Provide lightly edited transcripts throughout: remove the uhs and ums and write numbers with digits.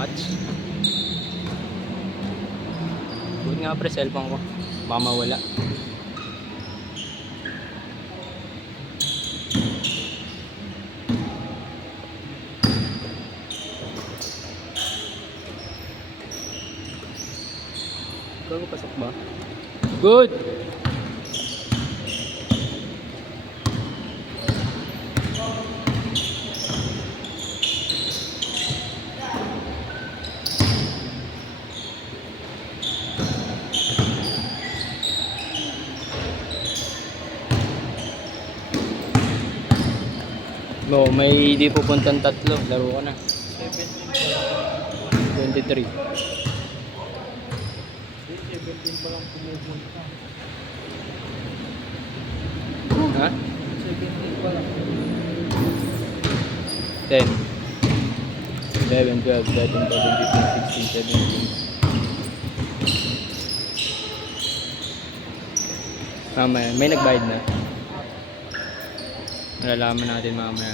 match. Buti nga pre, cellphone ko. Baka mawala. Gago, pasok ba? Good! No, may di pupuntang tatlo. Laro ka na. 23. 17 pa lang pumupunta. Ha? 17 pa lang. 10, 11, 12, 13, 14, 15, 16, 17, 18. Mamaya, may nagbayad na. Malalaman natin mamaya.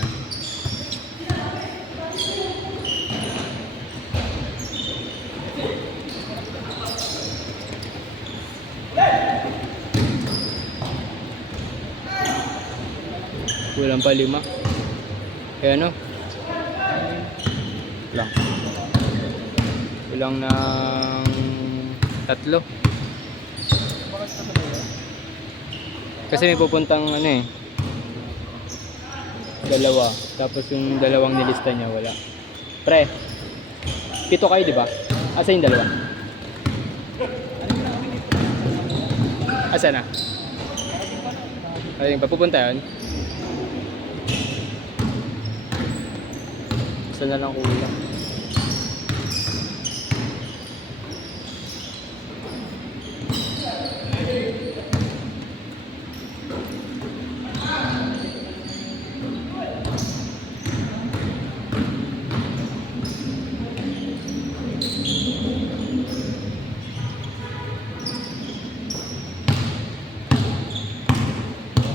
Kulang pa 5. Kaya ano? Lang. Kulang ng 3. Kasi may pupuntang ano eh. 2. Tapos yung 2 nilista niya wala. Pre. 7 kayo, di ba? Asa yung 2? Asa na? Ayun, papupunta yun. Isa na lang kulang.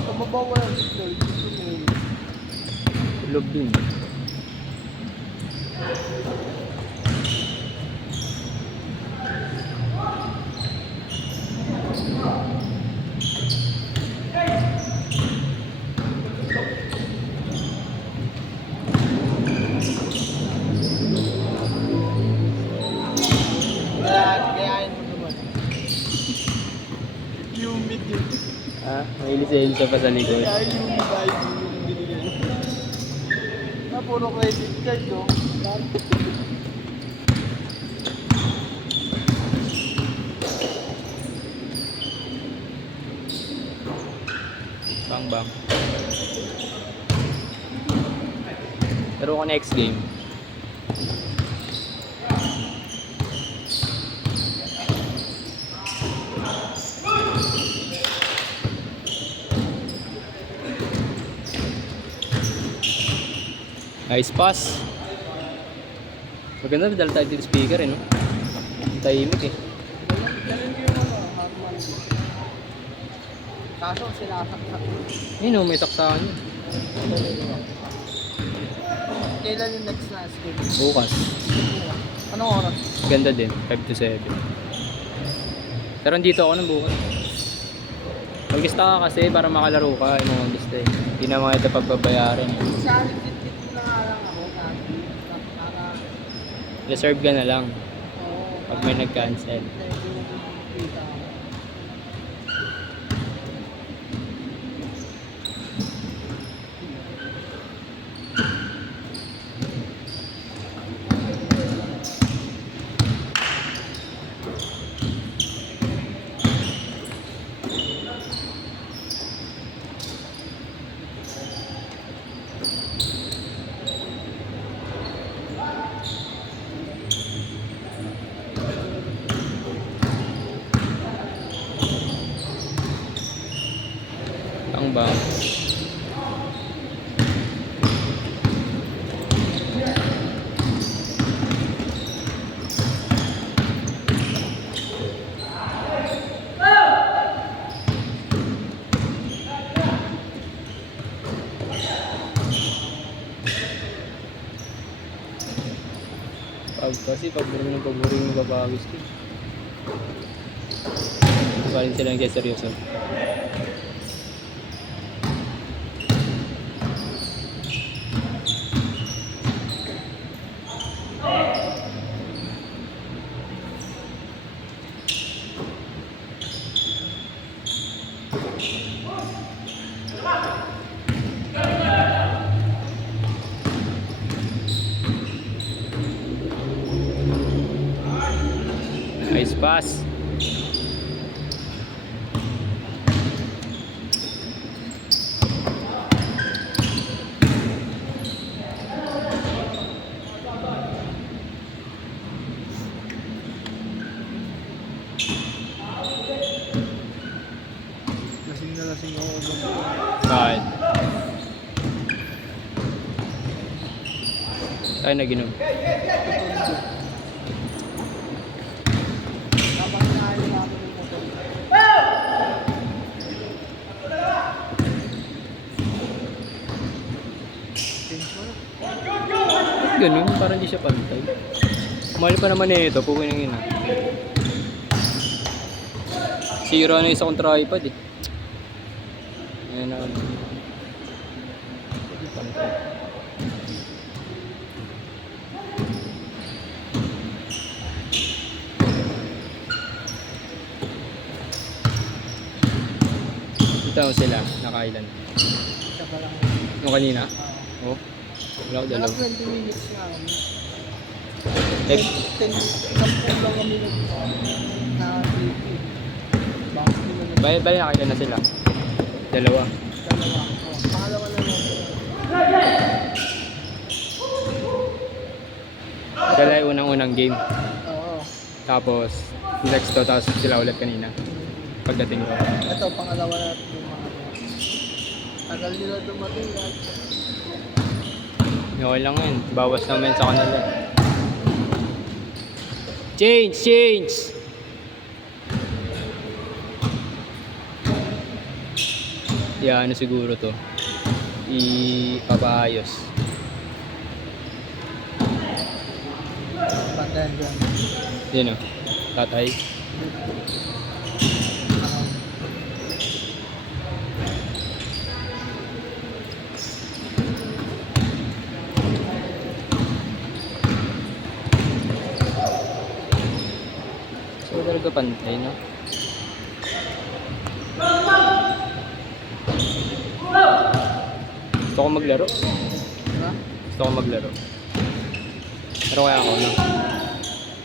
Kababawa lang dito. Log din. Gayahin mo naman. Humid yun. Ah, may lisensya pa sa likod. Kaya humid ay yung binigay. Na puro credit card oh. Bang bang. Pero ko next game. Nice pass. Maganda dahil tayo dito speaker eh no. Tahimik eh. Ganun yung Harman. Kaso sila Yun oh, may saksahan yun. kailan yung next na game? Bukas. Anong oras? Ganda din, 5 to 7. Pero dito ako ng bukas. Mag-lista ka kasi para makalaro ka. Yung mga lista eh. Hindi na mga ito pagbabayarin. Sa alit-lit na nga lang ako sabi. Para Reserve ka na lang oo, pag may nag-cancel. Kasi pabor yung babawis ko. Pa rin silang seryoso. Nice pass. Lasing ako gabi. Bakit? Tayo naginom. Habang naayon natin yung motor. Change mo na. Ganun, parang di siya pantay. Mahal pa naman eh ito, puwi nang ina. Sira na isa kong tripod eh. Ayan na. Hindi pantay. Ito sila, nakailan. Isa pa lang. Yung kanina? Oh. Wala ko Naka dalaw. 20 minutes nga kami. Eh, 10 lang kami na-TV. Bakit nila na bali nakailan na sila. Dalawa. dalawa. Oh, pangalawa na lang. Sila yung unang-unang game. Oo. Tapos, next to, tapos sila ulit kanina. Pagdating ko. Ito, pangalawa na yung mga ano. Tagal nila dumating guys. Okay lang yun. Bawas naman sa kanila. Change! Yeah, ano siguro to? Ipapaayos. Pantayan dyan. Yun o. Tatay. So talaga pantay, no? Gusto ko maglaro. Ha? Gusto ko maglaro. Pero kaya ako, no?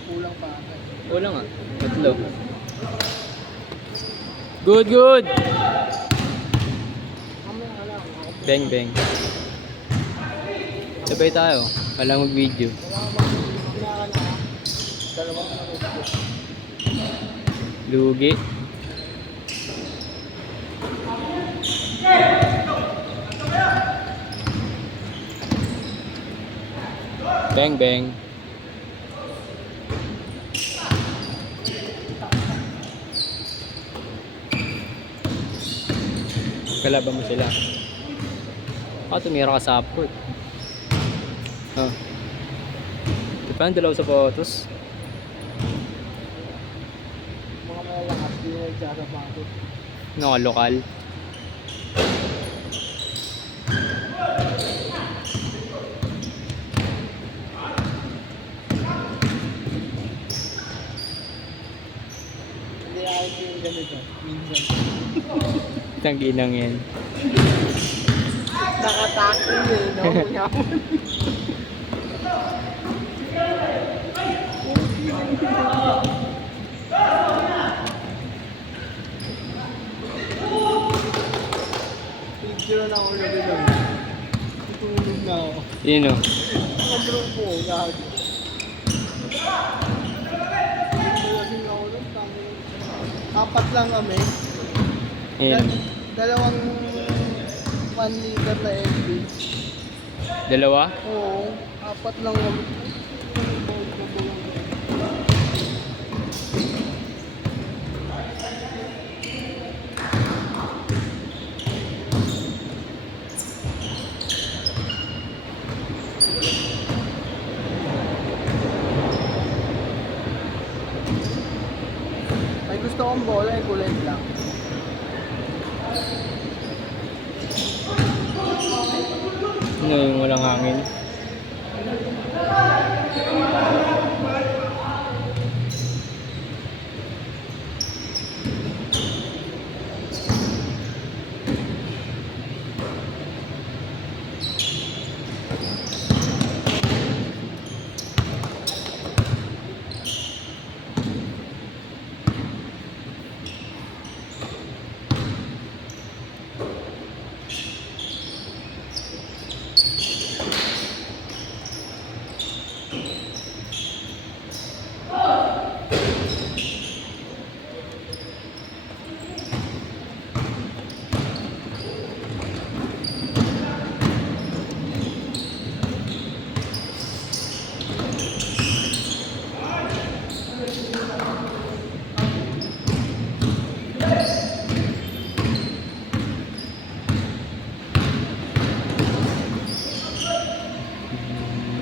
Kulang pa agad. Wala nga. Tatlo. Good! Mamaya alam ako. Bang. Sabay tayo. Alam mag-video. Wala ka bang kailangan na dalawang minuto. Lugi. Bang. Kalaban mo sila. Tumira ka sa upcourt. Di pa ang dalaw sa photos? Mga malalakas, di na nagsasabakot. Lokal. Hindi ayos yung ganito. Minsan. Tangginang yan. Nakatakin eh, no? Yaman. Picture na ako na din. Tutulog na ako. Yun o. Nakadrone po, gago. Nalasing ako nun, apat lang kami. Yun. Dalawang 1 liter na LB. Dalawa? Oo, apat lang kami. akong bola, eh, kulit lang. Ano yung walang hangin?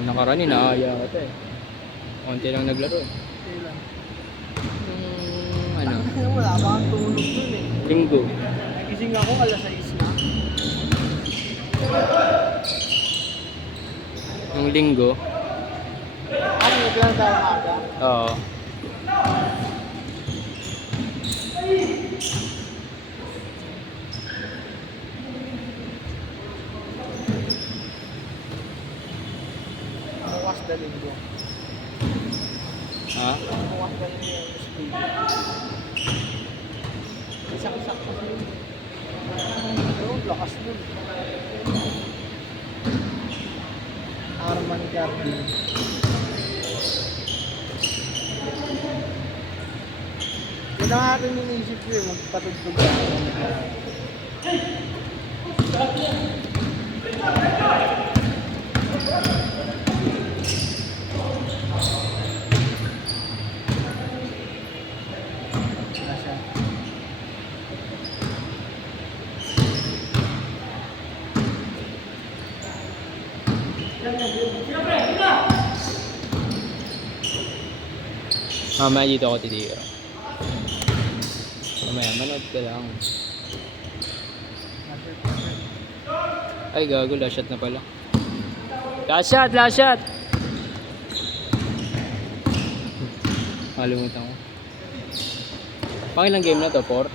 Nakarani, naaya ka eh. Konti lang naglaro eh. Okay lang. Ano? Wala pa kang tulog dun eh. Linggo. Nagising ako alas 6 na. Yung linggo. Ano, naglang tayo maga? Oo. Bukas dalhin ko. Ha? Bukas dalhin ko yung speed. Isak-isak kasi yun. Pero lakas nun. Arman Garden. Yun ang aking inisip ko eh, magpatugtog ako. Wala siya. Mamaya dito ako titira. Mamaya, manood ka lang. Ay, gago, last shot na pala. Last shot, last shot! Makalimutan ko. Pangilang game na to, 4?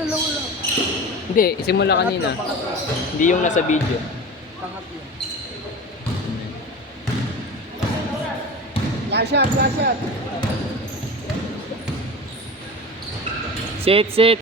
Dalawa lang. Hindi, isimula kanina. Hindi yung nasa video. Pangatlo. Last shot, last shot. Sit, sit!